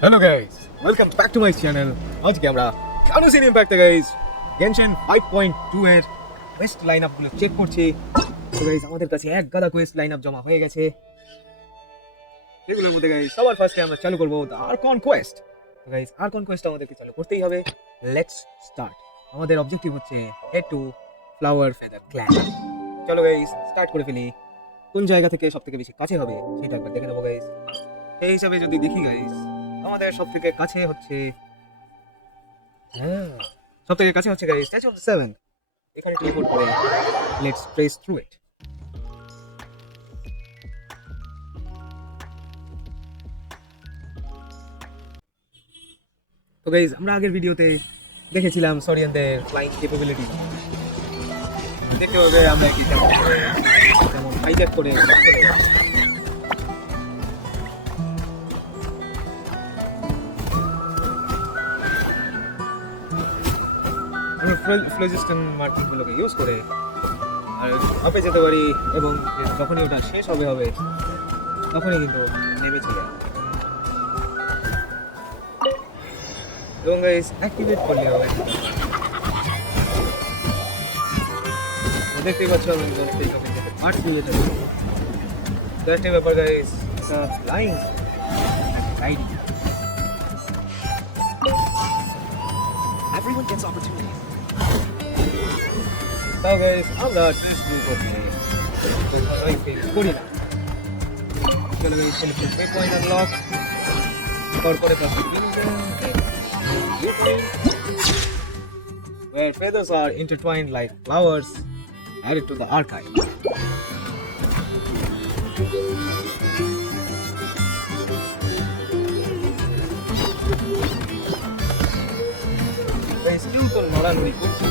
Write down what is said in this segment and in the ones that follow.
Hello guys, welcome back to my channel. आज के हमरा कानो सीन इम्पैक्ट गाइस Genshin 5.2 এর কোয়েস্ট লাইনআপ গুলো চেক করছি। তো গাইস আমাদের কাছে এক গাদা কোয়েস্ট লাইনআপ জমা হয়ে গেছে। এগুলোর মধ্যে গাইস সবার ফার্স্টে আমরা চালু করব দ্য আর্কন কোয়েস্ট। তো গাইস আর্কন কোয়েস্ট আমাদেরকে চালু করতেই হবে। Let's start. আমাদের অবজেক্টিভ হচ্ছে head to flower feather clan. চলো গাইস স্টার্ট করে ফেলি। কোন জায়গা থেকে সবথেকে বেশি কাছে হবে সেটা একবার দেখে নেবো গাইস। এই হিসাবে যদি দেখি গাইস আমাদের সবথেকে কাছে হচ্ছে সবথেকে কাছে হচ্ছে guys statue of the seven. এখানে টেলিপোর্ট করে লেটস প্রেস থ্রু ইট। তো গাইস আমরা আগের ভিডিওতে দেখেছিলাম সরিয়ানদের ফ্লাইং ক্যাপাবিলিটি। দেখতে হবে আমরা কি যেমন হাইজ্যাক করে ফ্লোজিস্টন মার্কেটগুলোকে ইউজ করে আর আপে যেতে পারি এবং যখনই ওটা শেষ হবে তখনই কিন্তু নেমে চলে এবং গাইস অ্যাক্টিভেট করলে হবে। দেখতেই পাচ্ছ আমি সেই লোকের যেতে পারছি যেতে তো একটা ব্যাপার guys flying ride Everyone gets opportunities. So guys, আমরা ট্রেস শুরু করছি। করি না। চলো guys select way point unlock. তারপরে পাচ্ছি where feathers are intertwined like flowers added to the archive. Still তো নড়ানড়ি করছে।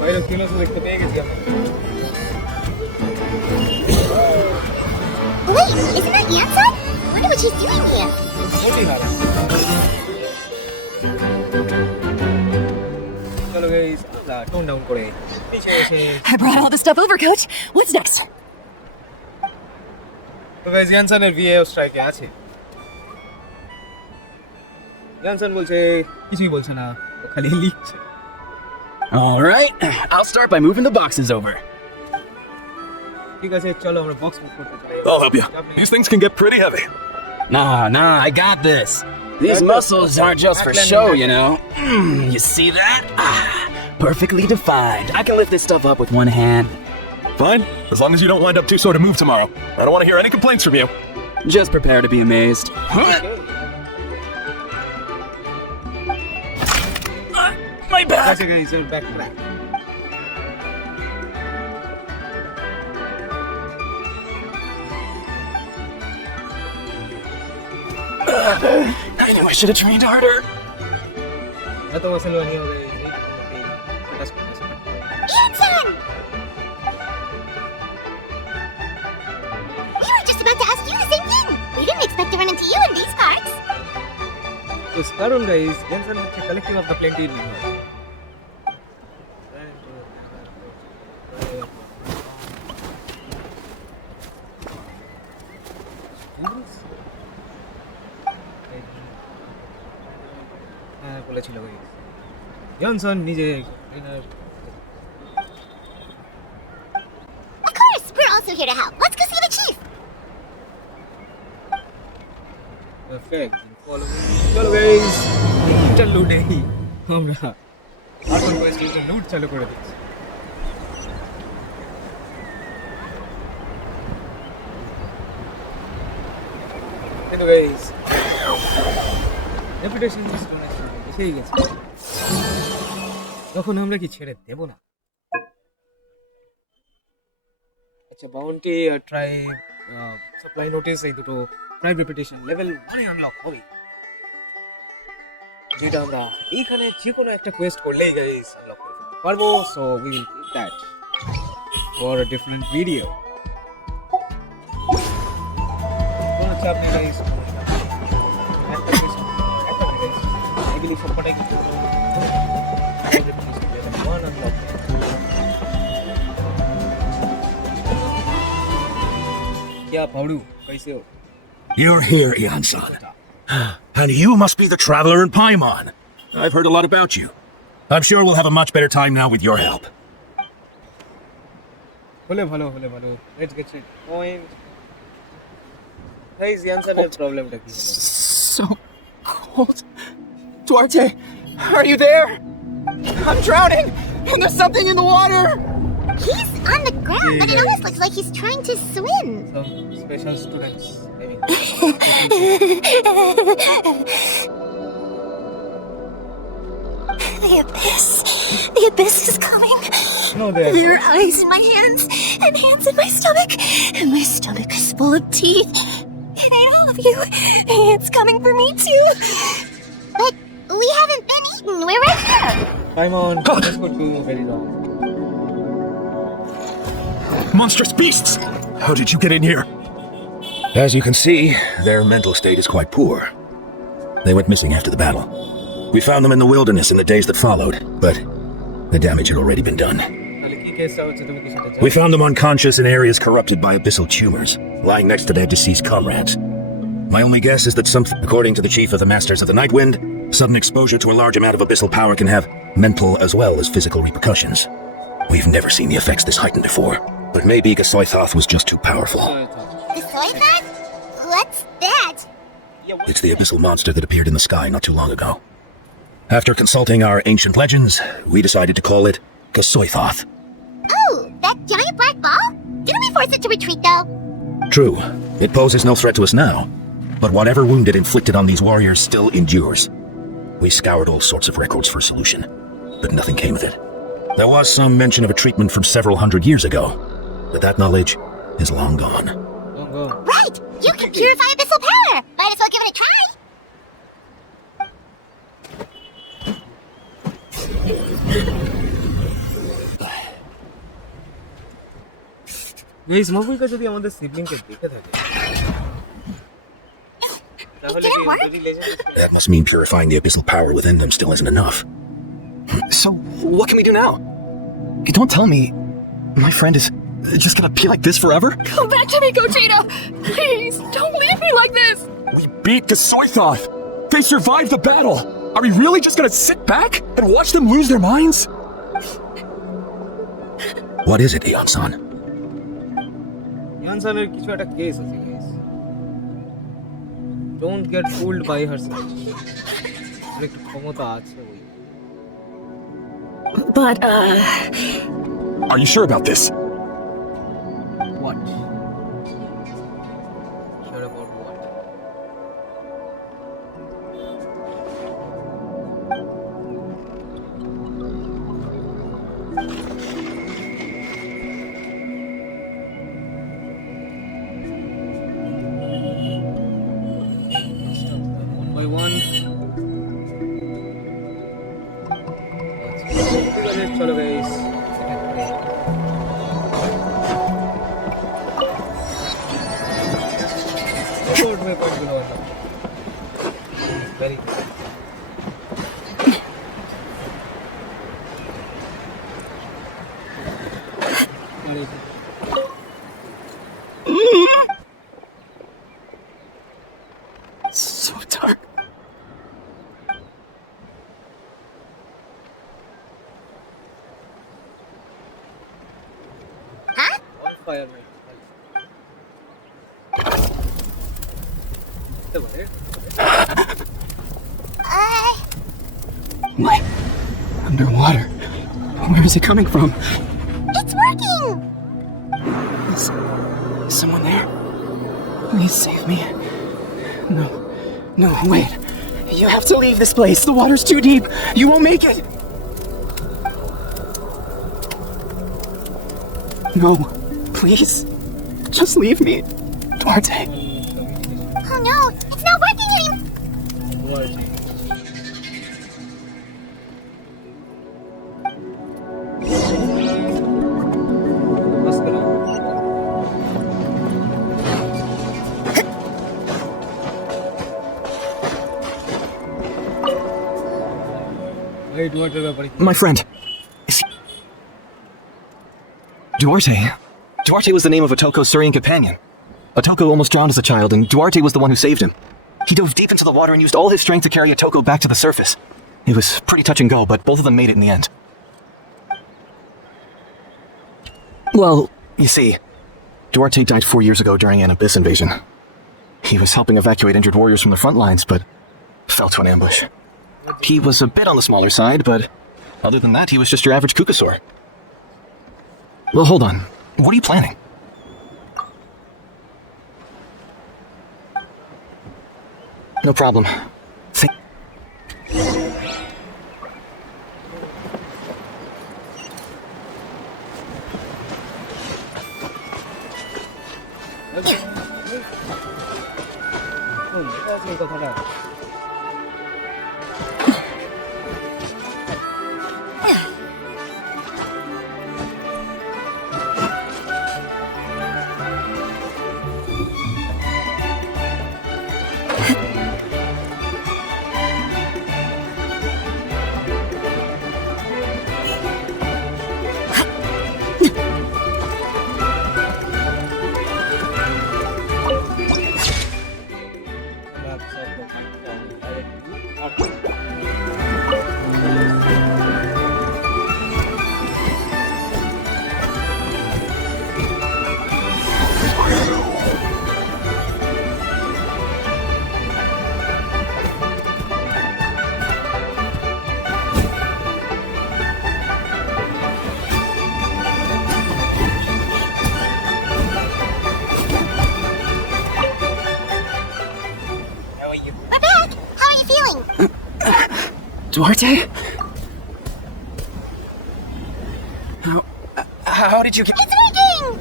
বাইরে কিলোস দেখতে পেয়ে গেছি আমরা। Wait, isn't that Iansan? I wonder what she's doing here. মোটি হারা। চলো গাইস আমরা টোন ডাউন করে পিছে এসে I brought all the stuff over, Coach. What's next? তো গাইস ইয়ানসানের ভিএও স্ট্রাইকে আছে। ইয়ানসান বলছে কিছুই বলছে না, ও খালি লিখছে। All right, I'll start by moving the boxes over. ঠিক আছে চলো আমরা বক্স মুভ করতে চাই। I'll help you. These things can get pretty heavy. Nah, I got this. These muscles aren't just for show, you know. You see that? Perfectly defined. I can lift this stuff up with one hand. Fine, as long as you don't wind up too sore to move tomorrow. I don't want to hear any complaints from you. Just prepare to be amazed. My back. That's okay, he's back track. I knew I should have trained harder. मैं तो muscle बनी हो गई थी। Iansan! We were just about to ask you the same thing. We didn't expect to run into you in these parts. तो स्कारुल guys Jensen के collective of the plenty river. হ্যাঁ বলেছিল গাইস জনসন নিজে Of course, we're also here to help. Let's go see the chief. Perfect. Follow me. চলো guys ইন্টারলুডে আমরা argon Quest ইন্টারলুড চালু করে দিচ্ছি। কিন্তু গাইস রেপুটেশন স্টোনের সাথে এসেই গেছে, তখন আমরা কি ছেড়ে দেব না? আচ্ছা বাউন্টি আর ট্রাই সাপ্লাই নোটিস এই দুটো ট্রাইব রেপুটেশন লেভেল 1 এ আনলক হবে, যেটা আমরা এইখানে যে কোনো একটা কোয়েস্ট করলেই গাইস আনলক করতে পারবো। So we will keep that for a different video. কোনো চাপ নেই গাইস, একটা কোয়েস্ট এগুলি সবকটাই কিন্তু 1 আনলক क्या पाउडू कैसे हो? You're here, Iansan. And you must be the traveler in Paimon. I've heard a lot about you. I'm sure we'll have a much better time now with your help. হলে ভালো let's get straight to the point. Guys, Iansan এর প্রবলেমটা কি হলো? So cold. Duarte, are you there? I'm drowning, and there's something in the water. He's on the ground, but it almost looks like he's trying to swim. Some special students maybe. The abyss is coming. No, there. There are eyes in my hands, and hands in my stomach, and my stomach is full of teeth. It ate all of you. It's coming for me too. But we haven't been eaten. We're right here. Paimon, this could go very wrong. Monstrous beasts! How did you get in here? As you can see, their mental state is quite poor. They went missing after the battle. We found them in the wilderness in the days that followed, but the damage had already been done. তাহলে কি case হচ্ছে তুমি কি সেটা We found them unconscious in areas corrupted by abyssal tumors, lying next to their deceased comrades. My only guess is that according to the chief of the Masters of the Nightwind, sudden exposure to a large amount of abyssal power can have mental as well as physical repercussions. We've never seen the effects this heightened before, but maybe Cochitta was just too powerful. The soy fat? What's that? It's the abyssal monster that appeared in the sky not too long ago. After consulting our ancient legends, we decided to call it Cochitta. Oh, that giant black ball? Didn't we force it to retreat though? True, it poses no threat to us now, but whatever wound it inflicted on these warriors still endures. We scoured all sorts of records for a solution, but nothing came of it. There was some mention of a treatment from several hundred years ago, but that knowledge is long gone. Don't go. Right! You can purify abyssal power! Might as well give it a try! এই স্মোকুলটা যদি আমাদের সিবলিংকে দেখে থাকে তাহলে didn't work? যদি legend That must mean purifying the abyssal power within them still isn't enough. So what can we do now? You don't tell me my friend is just gonna be like this forever? Come back to me, Cochitta! Please, don't leave me like this! We beat Cochitta. They survived the battle. Are we really just gonna sit back and watch them lose their minds? What is it, Iansan? ইয়ানসানের কিছু একটা case আছে guys don't get fooled by herself একটু ক্ষমতা আছে ওই But, Are you sure about this? What sure about what one by one চলো guys record में पॉइंट गुलो वाला very good So dark. Fire में तो बड़े Light. Underwater. Where is it coming from? It's working! Is someone there? Please save me. No, wait. You have to leave this place. The water's too deep. You won't make it. No, please. Just leave me. Duarte. Oh no, it's not working anymore! बस करो Wait, what are you My friend. Is he... Duarte. Duarte was the name of Atoco's Syrian companion. Atoco almost drowned as a child, and Duarte was the one who saved him. He dove deep into the water and used all his strength to carry Atoco back to the surface. It was pretty touch and go, but both of them made it in the end. Well, you see, Duarte died 4 years ago during an Abyss invasion. He was helping evacuate injured warriors from the front lines, but fell to an ambush. He was a bit on the smaller side, but other than that, he was just your average Kukasaur. Well, hold on. What are you planning? No problem. We're back! How are you feeling? Duarte? How did you get... It's working!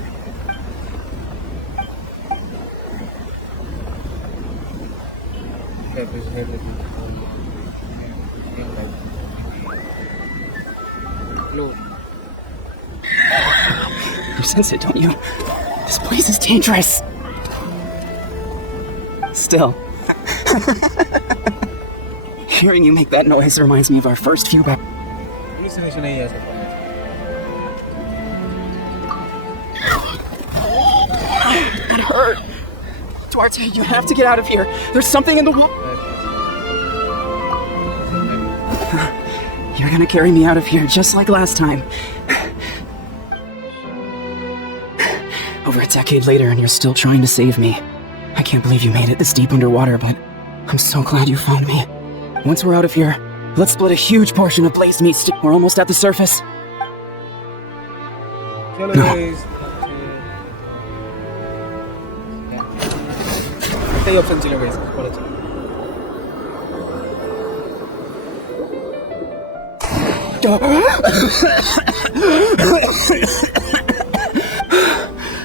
You sense it, don't you? This place is dangerous. Still. Hearing you make that noise reminds me of our first few back. It hurt. Duarte, you have to get out of here. There's something in the water. You're gonna carry me out of here just like last time. Over a decade later, and you're still trying to save me. I can't believe you made it this deep underwater, but I'm so glad you found me. Once we're out of here, let's split a huge portion of Blazed Meat. We're almost at the surface. Hello guys. एकटाई option ছিল guys করা ছিল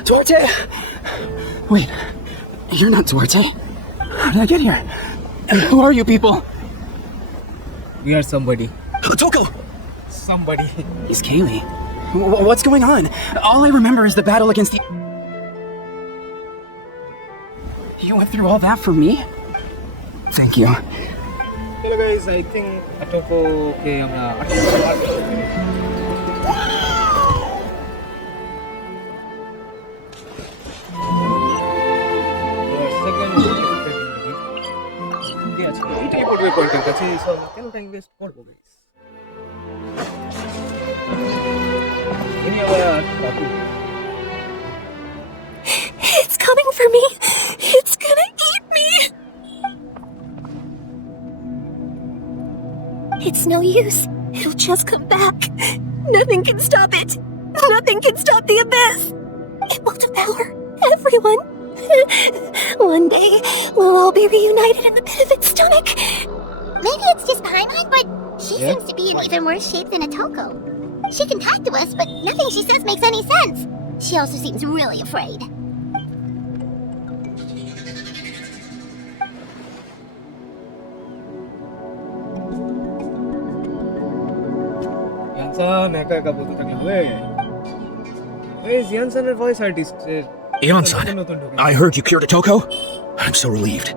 Duarte! Wait, you're not Duarte. How did I get here? Who are you people? We are somebody. Atoco! Somebody. He's Kaylee. What's going on? All I remember is the battle against the... You went through all that for me? Thank you. Hello guys, I think Atoco ke amra It's coming for me. It's gonna eat me. It's no use. It'll just come back. Nothing can stop it. Nothing can stop the abyss. It will devour everyone. One day, we'll all be reunited in the pit of its stomach. Maybe it's just Paimon, but she seems to be in even worse shape than Atoco. She can talk to us, but nothing she says makes any sense. She also seems really afraid. Iansan একা একা বলতে থাকলে হবে এই Iansanের voice artist Iansan, I heard you cured Atoco. I'm so relieved.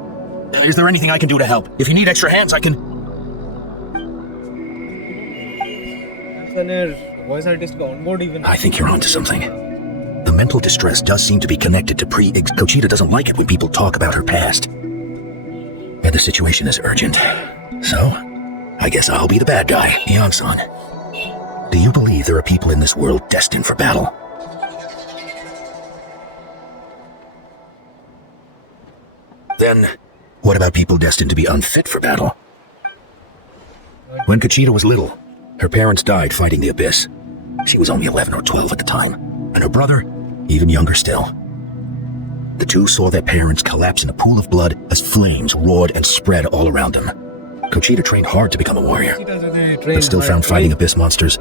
Is there anything I can do to help? If you need extra hands, I can... Iansanের voice artist K onboard even I think you're onto something. The mental distress does seem to be connected to Cochitta doesn't like it when people talk about her past. And the situation is urgent. So, I guess I'll be the bad guy, Iansan. Do you believe there are people in this world destined for battle? Then, what about people destined to be unfit for battle? When Cochitta was little, her parents died fighting the Abyss. She was only 11 or 12 at the time, and her brother, even younger still. The two saw their parents collapse in a pool of blood as flames roared and spread all around them. Cochitta trained hard to become a warrior, but still found fighting Abyss monsters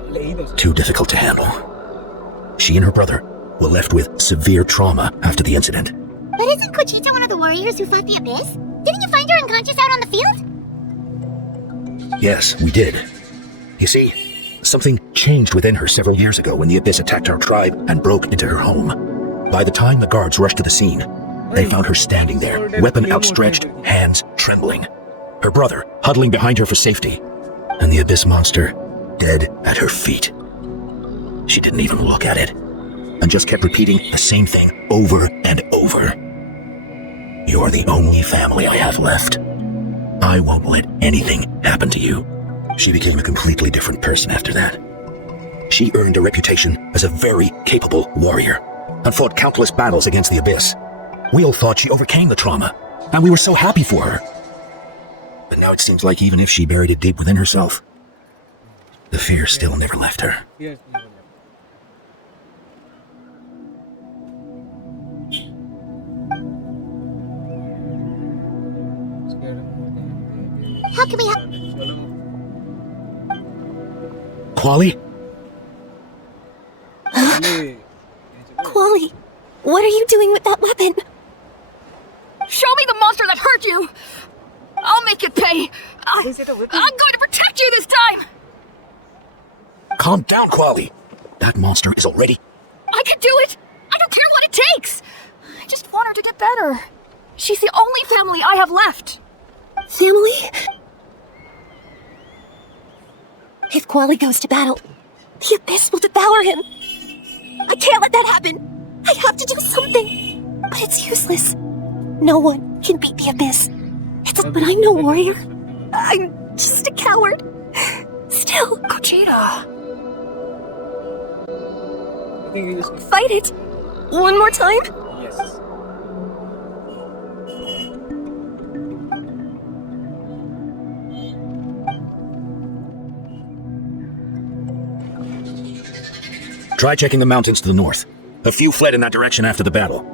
too difficult to handle. She and her brother were left with severe trauma after the incident. But isn't Cochitta one of the warriors who fought the Abyss? Didn't you find her unconscious out on the field? Yes, we did. You see, something changed within her several years ago when the Abyss attacked our tribe and broke into her home. By the time the guards rushed to the scene, they found her standing there, weapon outstretched, hands trembling. Her brother huddling behind her for safety, and the Abyss monster dead at her feet. She didn't even look at it, and just kept repeating the same thing over and over. You're the only family I have left. I won't let anything happen to you. She became a completely different person after that. She earned a reputation as a very capable warrior, and fought countless battles against the Abyss. We all thought she overcame the trauma, and we were so happy for her. But now it seems like even if she buried it deep within herself, the fear still never left her. How can we help? Quali? Quali, what are you doing with that weapon? Show me the monster that hurt you! I'll make it pay! I'm going to protect you this time! Calm down, Quali. That monster is already... I can do it! I don't care what it takes! I just want her to get better. She's the only family I have left. Family? If Quali goes to battle, the Abyss will devour him. I can't let that happen. I have to do something. But it's useless. No one can beat the Abyss. But I'm no warrior. I'm just a coward. Still, Cochitta. fight it. One more time. Yes. Try checking the mountains to the north. A few fled in that direction after the battle.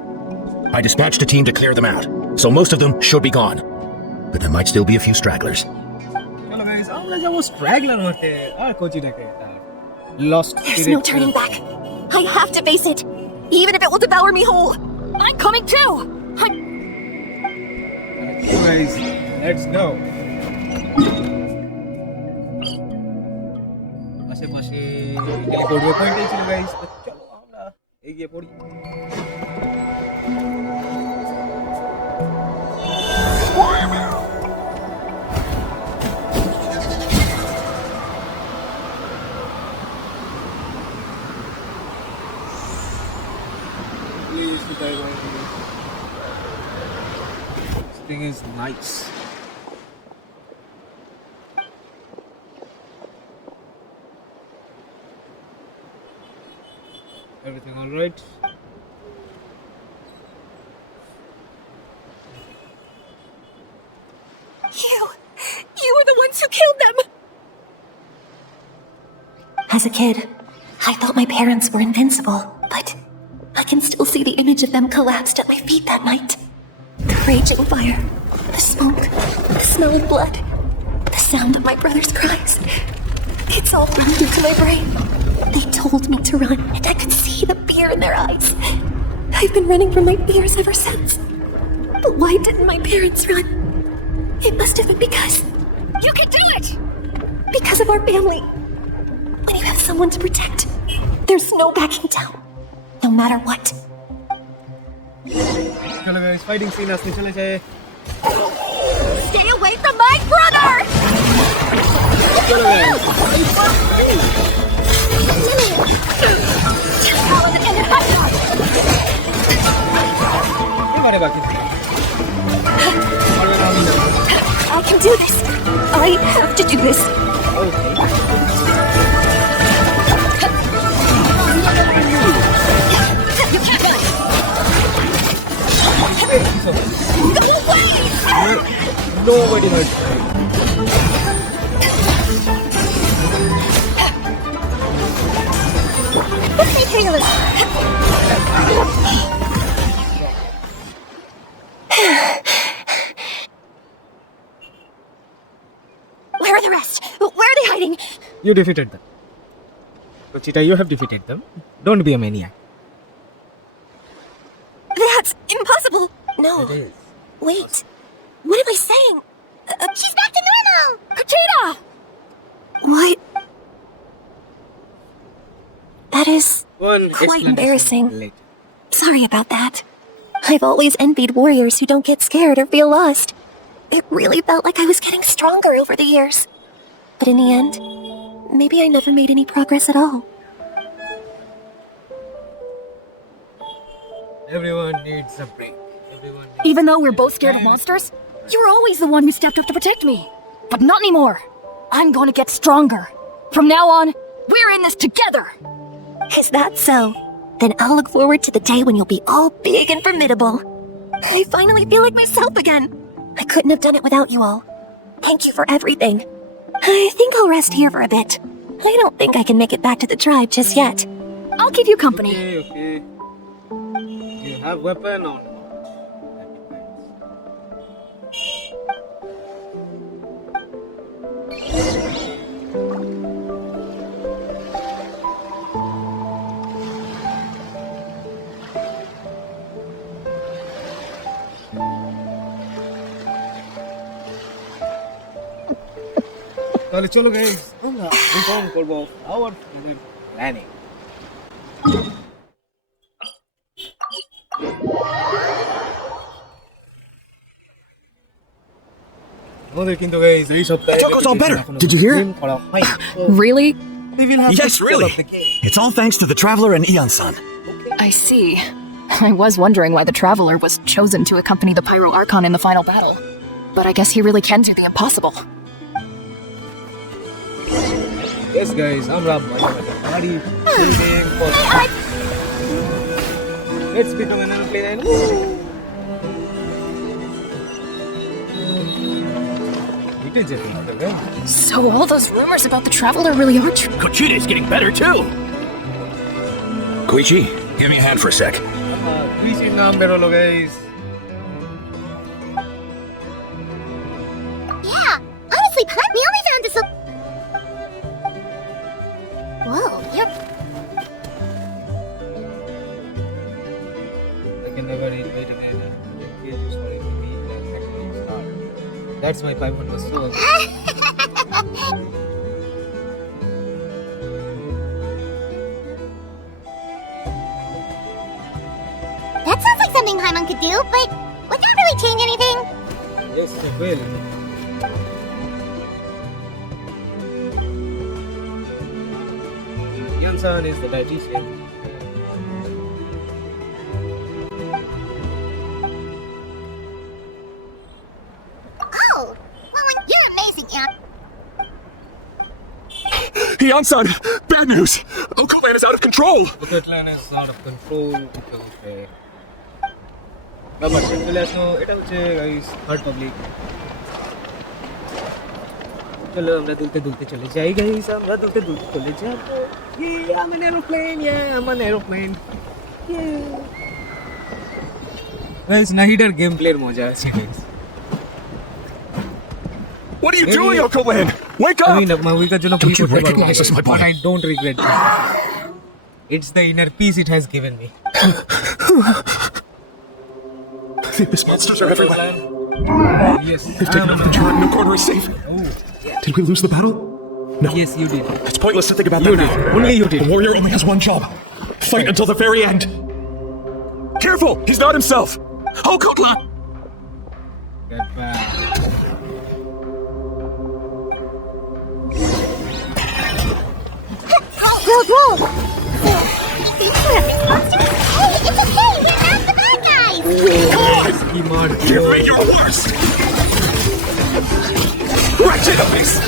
I dispatched a team to clear them out, so most of them should be gone. But there might still be a few stragglers. चलो guys, हम लोग जब वो straggler होते हैं और कोचिटा के lost There's no turning back. I have to face it, even if it will devour me whole. I'm coming too! So guys, let's go. আশেপাশে টেলিপোর্ট পয়েন্টে ছিল গাইস, তো চলো আমরা এগিয়ে পড়ি। This thing is nice. Everything all right? You were the ones who killed them. As a kid, I thought my parents were invincible, but I can still see the image of them collapsed at my feet that night. The raging fire, the smoke, the smell of blood, the sound of my brother's cries. It's all running into my brain. They told me to run, and I could see the fear in their eyes. I've been running from my fears ever since. But why didn't my parents run? It must have been because... You can do it! Because of our family. When you have someone to protect, there's no backing down. No matter what. चलो guys, fighting scene असली चले जाए। Stay away from my brother! चलो guys। लगा खींचने का। और मैं नाम ही लगा। I can do this. I have to do this. Nobody hurt. Ridiculous. Where are the rest? Where are they hiding? You defeated them. Cochitta, you have defeated them. Don't be a maniac. That's impossible. No. It is. Wait. What am I saying? She's back to normal! Cochitta! What? That is One quite explanation embarrassing. later. Sorry about that. I've always envied warriors who don't get scared or feel lost. It really felt like I was getting stronger over the years. But in the end, maybe I never made any progress at all. Everyone needs a break. Everyone needs Even though we're both scared of monsters, you were always the one who stepped up to protect me. But not anymore. I'm going to get stronger. From now on, we're in this together. Is that so? Then I'll look forward to the day when you'll be all big and formidable. I finally feel like myself again. I couldn't have done it without you all. Thank you for everything. I think I'll rest here for a bit. I don't think I can make it back to the tribe just yet. I'll keep you company. Okay. Do you have weapon or not? তাহলে চলো guys আমরা return করব hour planning আমাদের কিন্তু guys এই সপ্তাহে Atoco's all better. Did you hear? Really? We will have Yes, to really. fill up the cave. It's all thanks to the Traveler and Iansan. I see. I was wondering why the Traveler was chosen to accompany the Pyro Archon in the final battle. But I guess he really can do the impossible. Yes guys, আমরা গাড়ি building for Let's become an airplane and So all those rumors about the Traveler really are true. Cochitta is getting better too. Koichi, give me a hand for a sec. Please naam berolo guys. Yeah, honestly, Pat, we only found this. Whoa, yep. I can never eat weight again. Sorry to be That's why 500 was so. That sounds like something Paimon could do, but would that really change anything? Yes, it will. Iansan is the dietitian. Oh, well, you're amazing, Ian. Iansan! Bad news! Ocotlan is out of control! Ocotlan is out of control. Okay. But চলে আসো এটা হচ্ছে guys third public চলো আমরা দুলতে চলে যাই guys আমরা দুলতে চলে যাব I'm an aeroplane I'm an aeroplane guys নাহিডার গেম প্লের মজা আছে guys What are you doing, Ocotlan? Wake up! আমি উইকার জন্য Don't you recognize this, my boy? But I don't regret it. It's the inner peace it has given me. The abyss monsters are everywhere. Yes. They've taken over the turret. No corner is safe. Did we lose the battle? No. Yes, you did. It's pointless to think about You that did. now. Only you The did. warrior only has one job. Fight until the very end. Careful! He's not himself! Ocotlan! Get back. Roll! Hey, it's okay, we're not the bad guys! Come on! की मार Give me your worst! Wretched abyss!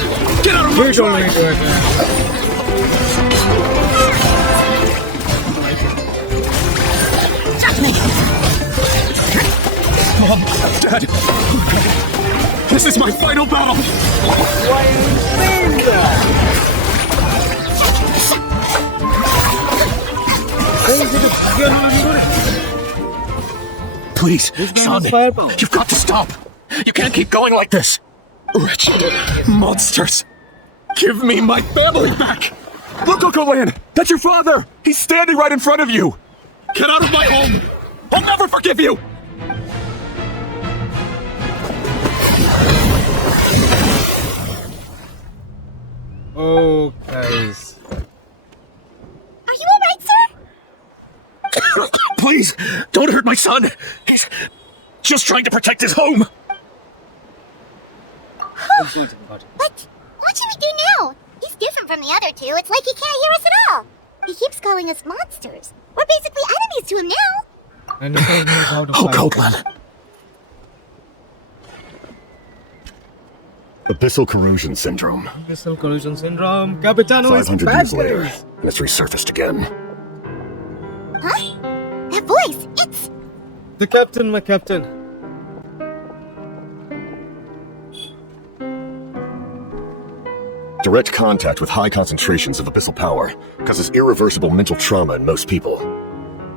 Get out of my ये toll sight! नहीं तो ऐसा Dad! This is my final battle! Why are you saying that? Please, This man son, has firepower. you've got to stop! You can't keep going like this! Wretched monsters! Give me my family back! Look, Ocotlan! That's your father! He's standing right in front of you! Get out of my home! I'll never forgive you! Oh, guys. Are you alright, sir? Please, don't hurt my son! He's just trying to protect his home! What should we do now? He's different from the other two. It's like he can't hear us at all. He keeps calling us monsters. We're basically enemies to him now. And he knows how to fight. Ocotlan! Abyssal Corrosion Syndrome. Abyssal Corrosion Syndrome. Capitano is 500 bad, years later, guys. and it's resurfaced again. Huh? That voice, it's... The captain, my captain. Direct contact with high concentrations of abyssal power causes irreversible mental trauma in most people.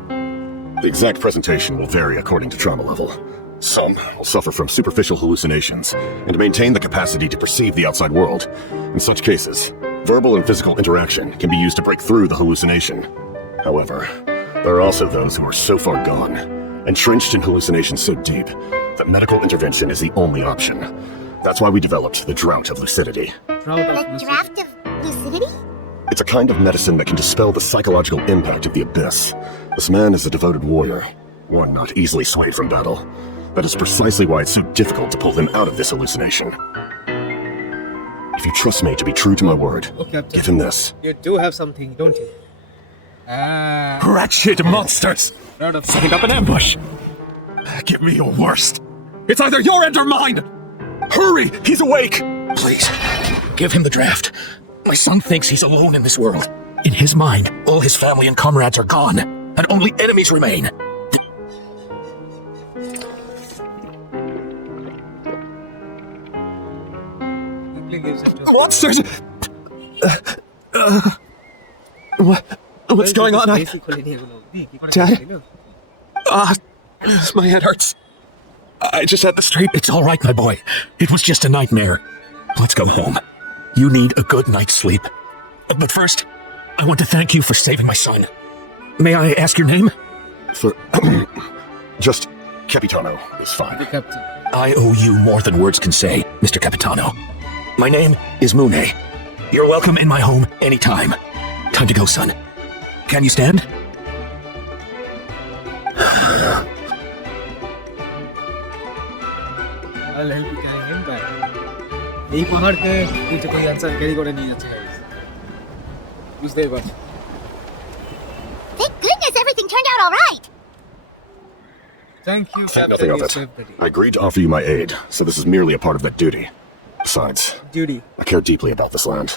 The exact presentation will vary according to trauma level. Some will suffer from superficial hallucinations and to maintain the capacity to perceive the outside world. In such cases, verbal and physical interaction can be used to break through the hallucination. However, there are also those who are so far gone, entrenched in hallucinations so deep, that medical intervention is the only option. That's why we developed the Drought of Lucidity. Proud of The this. draft of lucidity? It's a kind of medicine that can dispel the psychological impact of the abyss. This man is a devoted warrior, one not easily swayed from battle. That is precisely why it's so difficult to pull him out of this hallucination. If you trust me to be true to my word, Oh, Captain. give him this. You do have something, don't you? Ah, Wretched monsters! proud of Setting up an ambush! Give me your worst! It's either your end or mine! Hurry! He's awake! Please, give him the draft. My son thinks he's alone in this world. In his mind, all his family and comrades are gone, and only enemies remain. Quickly gives it to Monsters! What's going on? Dad? My head hurts. I just had the street. It's all right, my boy. It was just a nightmare. Let's go home. You need a good night's sleep. But first, I want to thank you for saving my son. May I ask your name? For just Capitano is the fine. captain. I owe you more than words can say, Mr. Capitano. My name is Mune. You're welcome in my home anytime. Time to go, son. Can you stand? I'll help you carry him back. এই পাহাড়কে তুই তো Jansen carry করে নিয়ে যাচ্ছে guys বুঝতেই পারছো Thank goodness everything turned out alright. Thank you, Think Captain. nothing of You it. saved the day. I agreed to offer you my aid, so this is merely a part of that duty. Besides, Duty. I care deeply about this land.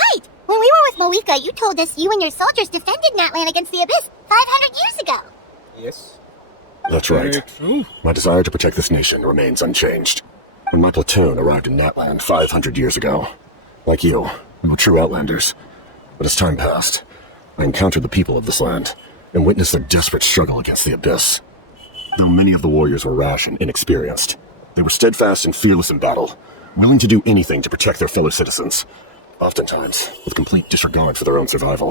Right. When we were with Moika, you told us you and your soldiers defended Natlan against the Abyss 500 years ago. Yes. That's Very right. true. My desire to protect this nation remains unchanged. When my platoon arrived in Natlan 500 years ago, like you, we were true outlanders. But as time passed, I encountered the people of this land and witnessed their desperate struggle against the Abyss. Though many of the warriors were rash and inexperienced, they were steadfast and fearless in battle, willing to do anything to protect their fellow citizens, oftentimes with complete disregard for their own survival.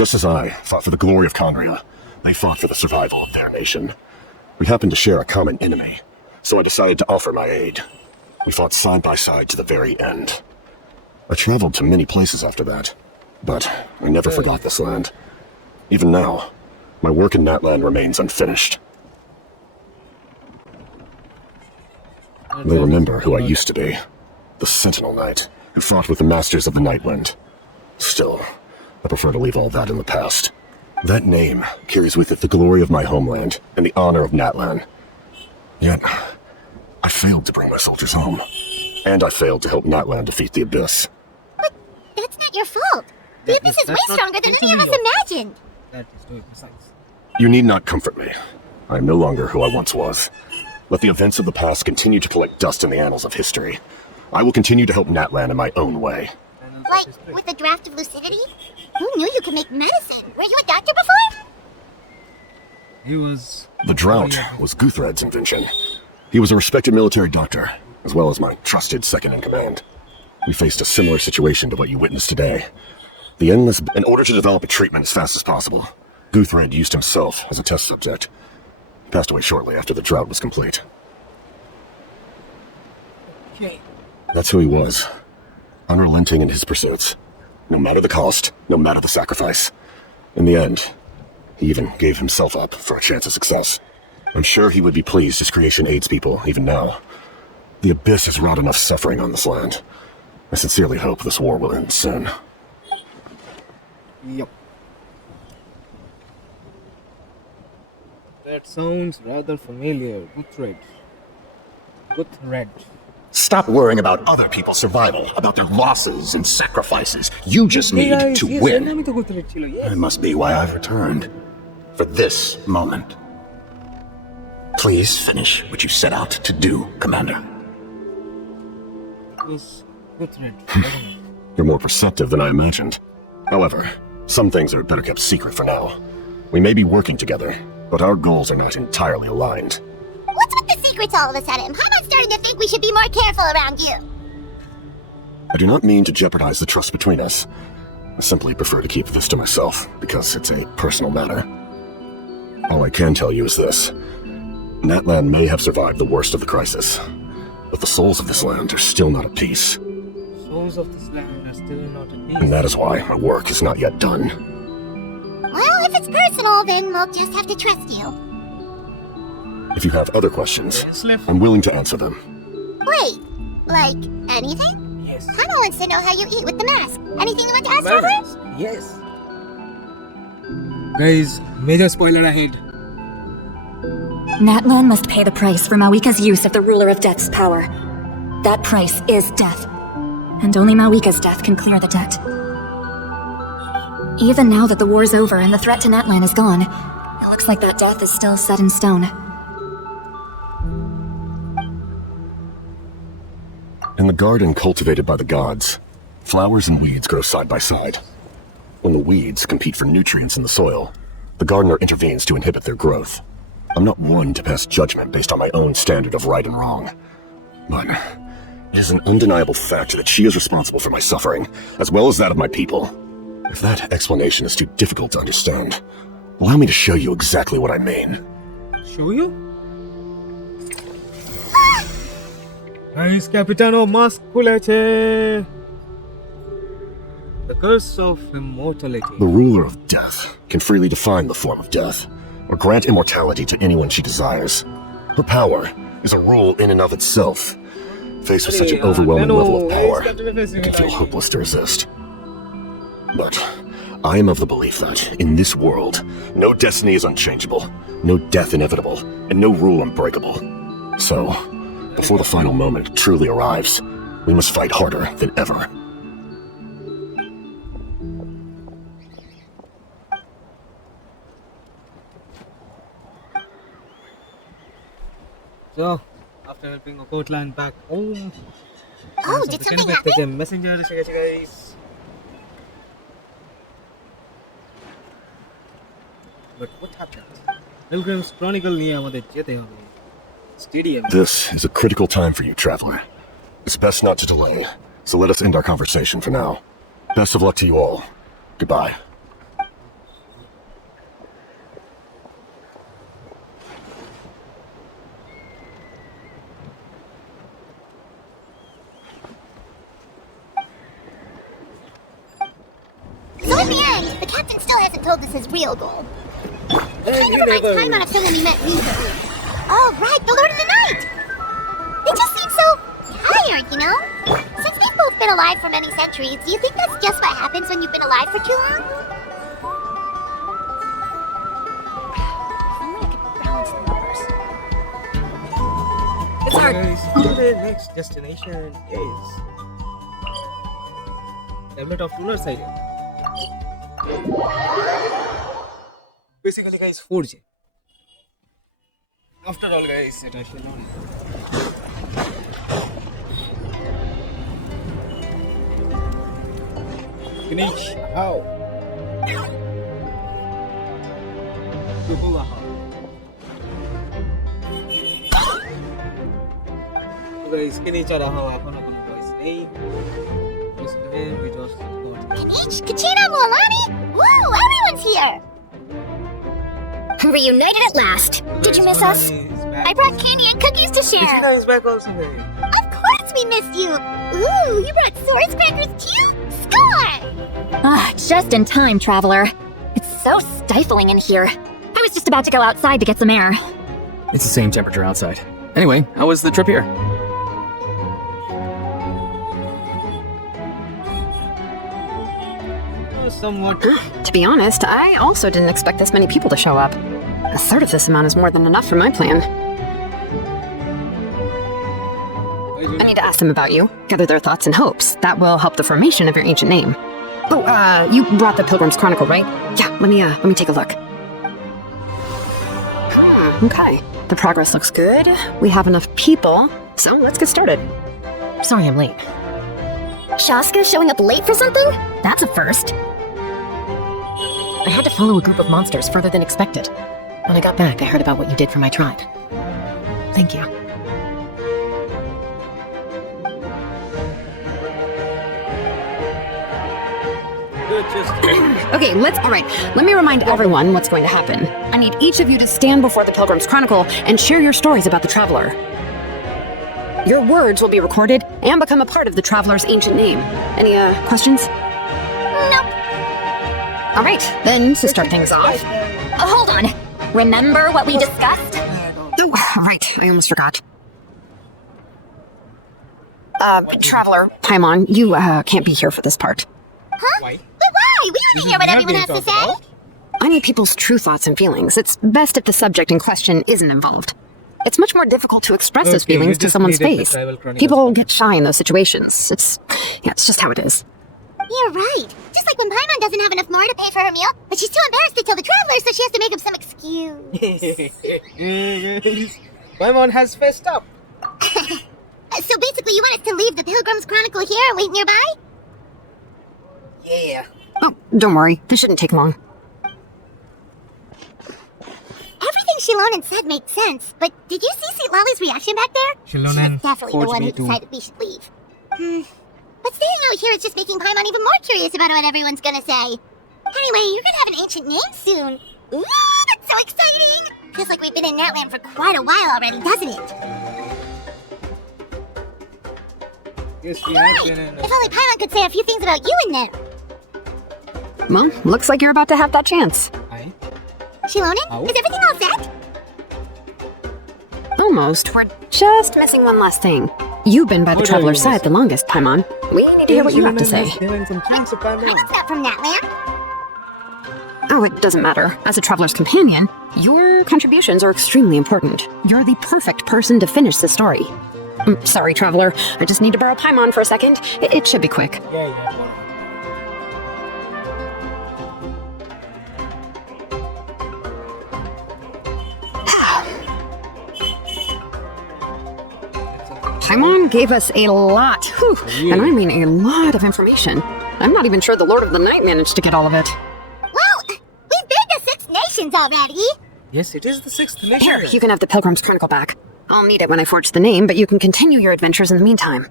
Just as I fought for the glory of Conria, they fought for the survival of their nation. We happened to share a common enemy, so I decided to offer my aid. We fought side by side to the very end. I traveled to many places after that, but I never forgot this land. Even now, my work in Natlan remains unfinished. They remember who I used to be, the Sentinel Knight, who fought with the Masters of the Nightwind. Still, I prefer to leave all that in the past. That name carries with it the glory of my homeland and the honor of Natlan. Yet, I failed to bring my soldiers home. And I failed to help Natlan defeat the Abyss. But that's not your fault. The Abyss is way stronger than any of us imagined. That is too precise. You need not comfort me. I am no longer who I once was. Let the events of the past continue to collect dust in the annals of history. I will continue to help Natlan in my own way. Like, with a draft of lucidity? Who knew you could make medicine? Were you a doctor before? He was... The drought was Guthred's invention. He was a respected military doctor, as well as my trusted second-in-command. We faced a similar situation to what you witnessed today. In order to develop a treatment as fast as possible, Guthred used himself as a test subject. He passed away shortly after the drought was complete. Okay. That's who he was. Unrelenting in his pursuits. No matter the cost, no matter the sacrifice. In the end, he even gave himself up for a chance of success. I'm sure he would be pleased his creation aids people, even now. The Abyss has wrought enough suffering on this land. I sincerely hope this war will end soon. Yep. That sounds rather familiar. Guthred. Stop worrying about other people's survival, about their losses and sacrifices. You just need to win. That must be why I've returned. For this moment. Please finish what you set out to do, Commander. Was Guthred. You're more perceptive than I imagined. However, some things are better kept secret for now. We may be working together, but our goals are not entirely aligned. What's with the secrets all of a sudden? I'm starting to think we should be more careful around you. I do not mean to jeopardize the trust between us. I simply prefer to keep this to myself, because it's a personal matter. All I can tell you is this. Natlan may have survived the worst of the crisis, but the souls of this land are still not at peace. Souls of this land are still not at peace. And that is why my work is not yet done. Well, if it's personal, then we'll just have to trust you. If you have other questions, I'm willing to answer them. Wait, like anything? Yes. Hana wants to know how you eat with the mask. Anything you want to ask her? Yes. Guys, major spoiler ahead. Natlan must pay the price for Mawika's use of the Ruler of Death's power. That price is death. And only Mawika's death can clear the debt. Even now that the war's over and the threat to Natlan is gone, it looks like that death is still set in stone. In the garden cultivated by the gods, flowers and weeds grow side by side. When the weeds compete for nutrients in the soil, the gardener intervenes to inhibit their growth. I'm not one to pass judgment based on my own standard of right and wrong. But it is an undeniable fact that she is responsible for my suffering, as well as that of my people. If that explanation is too difficult to understand, allow me to show you exactly what I mean. Show you? Guys, Capitano mask খুলেছে. The curse of immortality. The ruler of death can freely define the form of death, or grant immortality to anyone she desires. Her power is a rule in and of itself. Faced with such an overwhelming level of power, it can feel hopeless to resist. But I am of the belief that, in this world, no destiny is unchangeable, no death inevitable, and no rule unbreakable. So, before the final moment truly arrives, we must fight harder than ever. So, after helping Ocotlan back home, Oh, did something happen? the messenger এসে গেছে guys. But what happened? Pilgrim's Chronicle নিয়ে আমাদের যেতে হবে. Stadium. This is a critical time for you, traveler. It's best not to delay, so let us end our conversation for now. Best of luck to you all. Goodbye. So in the end, the captain still hasn't told us his real goal. It kind of reminds Paimon of someone we met recently. Oh, right, the Lord of the Night! They just seem so tired, you know? Since they've both been alive for many centuries, do you think that's just what happens when you've been alive for too long? start. Guys, the next destination is tablet of lunar side. Basically, guys, 4G. After all, guys, it actually not. Finish. How? Guys, finish रहा हूँ अपन अपन voice नहीं. इसलिए we just don't. Peach, Cochitta, Milani? Woo, everyone's here! Reunited at last. Did you miss us? I brought candy and cookies to share. Cochitta is back also, guys. Of course we missed you! Ooh, you brought Source crackers too? Score! Just in time, traveler. It's so stifling in here. I was just about to go outside to get some air. It's the same temperature outside. Anyway, how was the trip here? Somewhat true. To be honest, I also didn't expect this many people to show up. A third of this amount is more than enough for my plan. I need to ask them about you, gather their thoughts and hopes. That will help the formation of your ancient name. Oh, you brought the Pilgrim's Chronicle, right? Yeah, let me take a look. Okay. The progress looks good. We have enough people, so let's get started. Sorry I'm late. Shaska showing up late for something? That's a first. I had to follow a group of monsters further than expected. When I got back, I heard about what you did for my tribe. Thank you. Okay, alright, let me remind everyone what's going to happen. I need each of you to stand before the Pilgrim's Chronicle and share your stories about the Traveler. Your words will be recorded and become a part of the Traveler's ancient name. Any, questions? Nope. Alright, then to start things off. Hold on. Remember what we discussed? Oh, right, I almost forgot. Traveler, Paimon, you, can't be here for this part. Why? But why? We want to hear what everyone has to say. I need people's true thoughts and feelings. It's best if the subject in question isn't involved. It's much more difficult to express those Okay, feelings you to just someone's needed the face. tribal chronicles. People get shy in those situations. It's just how it is. You're right. Just like when Paimon doesn't have enough more to pay for her meal, but she's too embarrassed to tell the traveler, so she has to make up some excuse. Paimon has fessed up. So basically, you want us to leave the Pilgrim's Chronicle here and wait nearby? Yeah. Oh, don't worry. This shouldn't take long. Everything Shilonen said made sense, but did you see St. Lolly's reaction back there? Shilonen She's definitely the forged one me who too. decided we should leave. But staying out here is just making Paimon even more curious about what everyone's gonna say. Anyway, you're gonna have an ancient name soon. Ooh, that's so exciting! Feels like we've been in Natlan for quite a while already, doesn't it? Yes, we Right! have been in. If only Paimon could say a few things about you in there. Well, looks like you're about to have that chance. Hi. Shilonen, Ow. is everything all set? Almost. We're just missing one last thing. You've been by the What are Traveler's you side the longest, Paimon. We need to hear what you have to say. Given some chance of Paimon. Paimon's not from Natlan. Oh, it doesn't matter. As a Traveler's companion, your contributions are extremely important. You're the perfect person to finish the story. Sorry, Traveler. I just need to borrow Paimon for a second. It should be quick. Yeah. Paimon gave us a lot, and I mean a lot of information. I'm not even sure the Lord of the Night managed to get all of it. Well, we've been to 6 nations already. Yes, it is the 6th nation. Here, you can have the Pilgrim's Chronicle back. I'll need it when I forge the name, but you can continue your adventures in the meantime.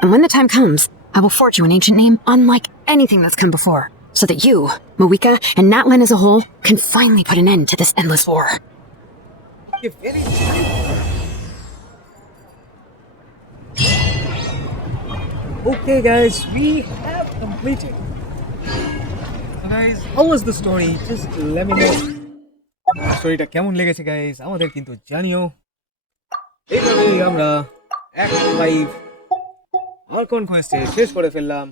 And when the time comes, I will forge you an ancient name unlike anything that's come before, so that you, Moika, and Natlan as a whole can finally put an end to this endless war. You're very kind. Okay, guys, we have completed. So, guys, how was the story? Just let me know. স্টোরিটা কেমন লেগেছে guys আমাদের কিন্তু জানিও এইভাবেই আমরা act 5 argon কোয়েস্টে শেষ করে ফেললাম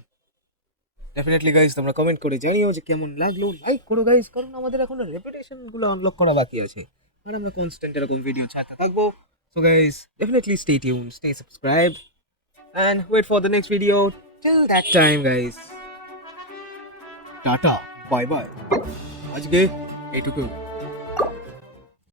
ডেফিনেটলি গাইস তোমরা কমেন্ট করে জানিও যে কেমন লাগলো লাইক করো গাইস কারণ আমাদের এখনো রেপুটেশন গুলো আনলক করা বাকি আছে আর আমরা কনস্ট্যান্ট এরকম ভিডিও ছাড়তে থাকবো so So guys, definitely stay tuned, stay subscribed, and wait for the next video. Till that time guys, Tata, bye bye. Ajke, Atoco.